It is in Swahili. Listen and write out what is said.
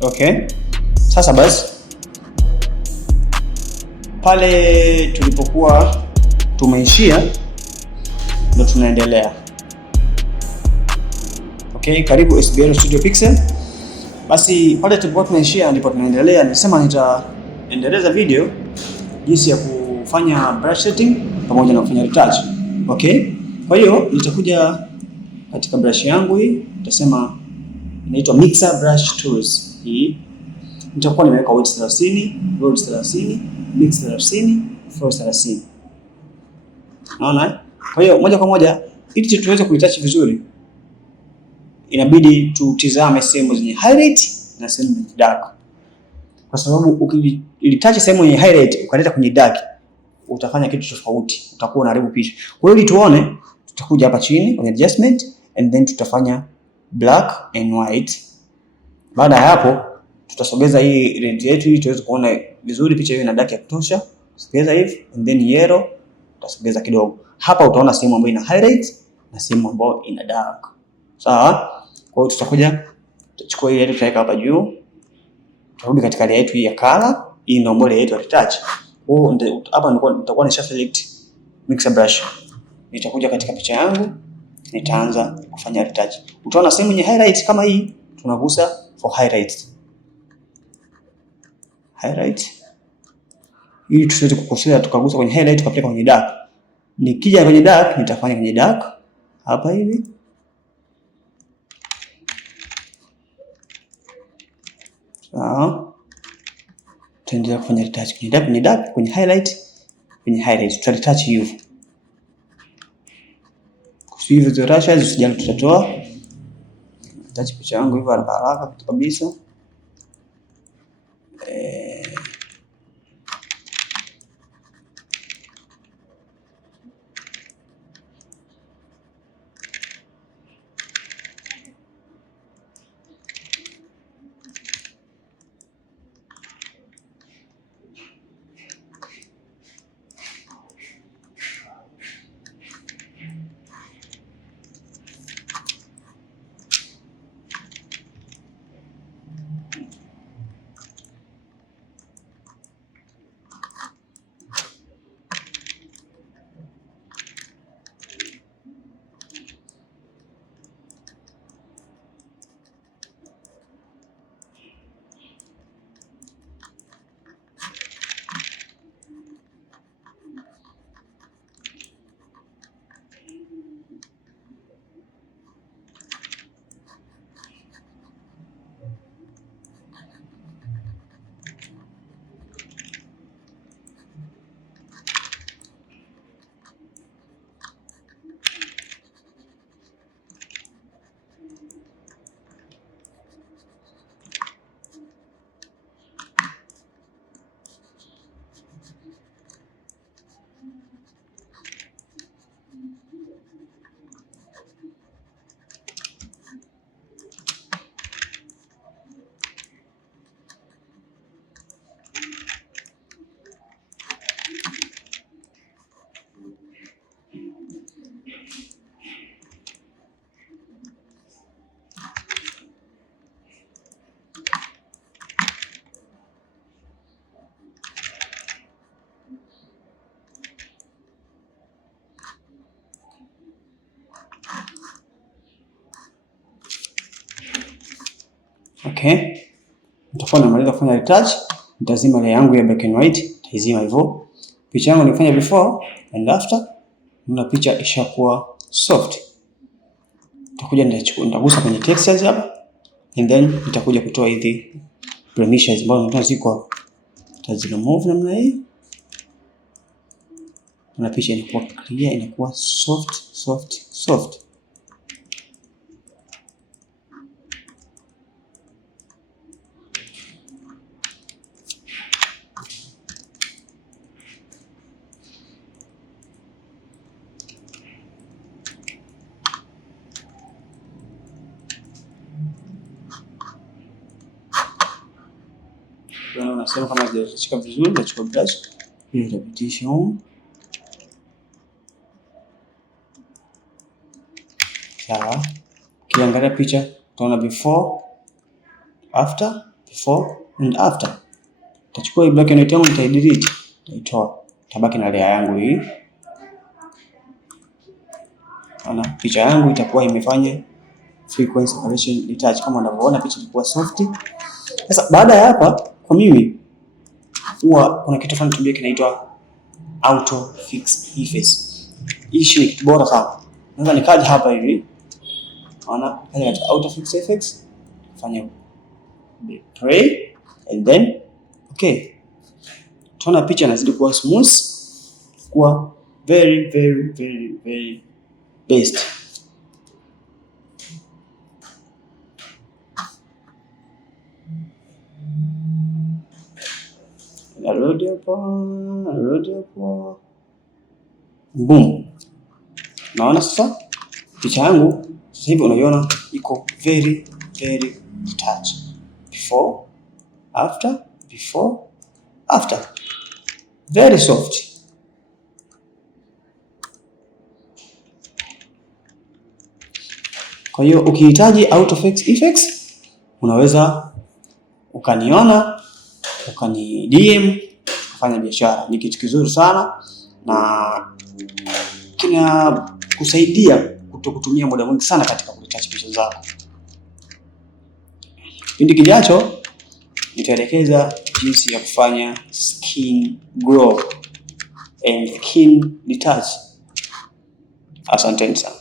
Okay, sasa basi pale tulipokuwa tumeishia ndo tunaendelea. Okay, karibu SBL Studio Pixel. Basi pale tulipokuwa tumeishia ndipo tunaendelea. Nilisema nitaendeleza video jinsi ya kufanya brush setting pamoja na kufanya retouch. Okay, kwa hiyo nitakuja katika brush yangu hii, nitasema inaitwa Mixer Brush Tools. Hii nitakuwa nimeweka width 30, broad 30, mix 30, flow 30. Naona? Kwa hiyo moja kwa moja ili tuweze kuitouch vizuri inabidi tutizame sehemu zenye highlight na sehemu zenye dark. Kwa sababu ukilitouch sehemu yenye highlight ukaleta kwenye dark utafanya kitu tofauti, utakuwa unaharibu picha. Kwa hiyo ili tuone, tutakuja hapa chini kwenye adjustment and then tutafanya black and white. Baada ya hapo tutasogeza hii range yetu ili tuweze kuona vizuri picha hiyo ina dark ya kutosha. Sogeza hivi and then yellow tutasogeza kidogo. Hapa utaona sehemu ambayo ina highlight na sehemu ambayo ina dark. Sawa? Kwa hiyo tutakuja tutachukua hii yetu tutaweka hapa juu. Tutarudi katika layer yetu hii ya color. Hii ndio layer yetu ya retouch. Kwa hiyo hapa nitakuwa nisha select mixer brush. Nitakuja katika picha yangu, nitaanza kufanya retouch. Utaona sehemu yenye highlight kama hii tunagusa for highlight. Highlight. Ili tusiweze kukosea tukagusa kwenye highlight tukapeleka kwenye dark. Nikija kwenye dark nitafanya kwenye dark hapa hivi. Sawa. Tutaendelea kufanya retouch kwenye dark, kwenye highlight, tutatouch hivi. Kusivi hizo rashes usijali tutatoa. Touch picha yangu hivi haraka kabisa. Okay. Nitakuwa namaliza kufanya retouch, nitazima layer yangu ya black and white, nitaizima hivyo. Picha yangu nilifanya before and after, na picha ishakuwa soft. Nitakuja nitagusa kwenye textures hapa and then nitakuja kutoa hizi blemishes ambazo ndio ziko tazina move namna hii. Na picha inakuwa clear, inakuwa soft. Nasema kama hajashika vizuri, nachukua brush hii nitapitisha huko. Sawa. Ukiangalia picha utaona before after before and after. Nitachukua hii black and white yangu nitaidelete, nitaitoa, tabaki na layer yangu hii. Ana picha yangu itakuwa imefanya frequency separation detach, kama unavyoona picha ilikuwa soft. Sasa baada ya hapa, kwa mimi huwa kuna kitu fulani tumie kinaitwa auto fix effects. Hii ni kitu bora sana. Naweza nikaja hapa hivi, unaona, katika auto fix effects fanya play and then okay, tunaona picha inazidi kuwa smooth, kuwa very best. Narudi hapo. Boom. Naona sasa picha yangu sasa hivi unaiona iko very detached. Before, after. Very soft. Kwa hiyo ukihitaji auto fix effects unaweza ukaniona, ukani DM, kufanya biashara. Ni kitu kizuri sana na kina kusaidia kutokutumia muda mwingi sana katika kuretouch picha zako. Kipindi kijacho nitaelekeza jinsi ya kufanya skin glow and skin detach. Asanteni sana.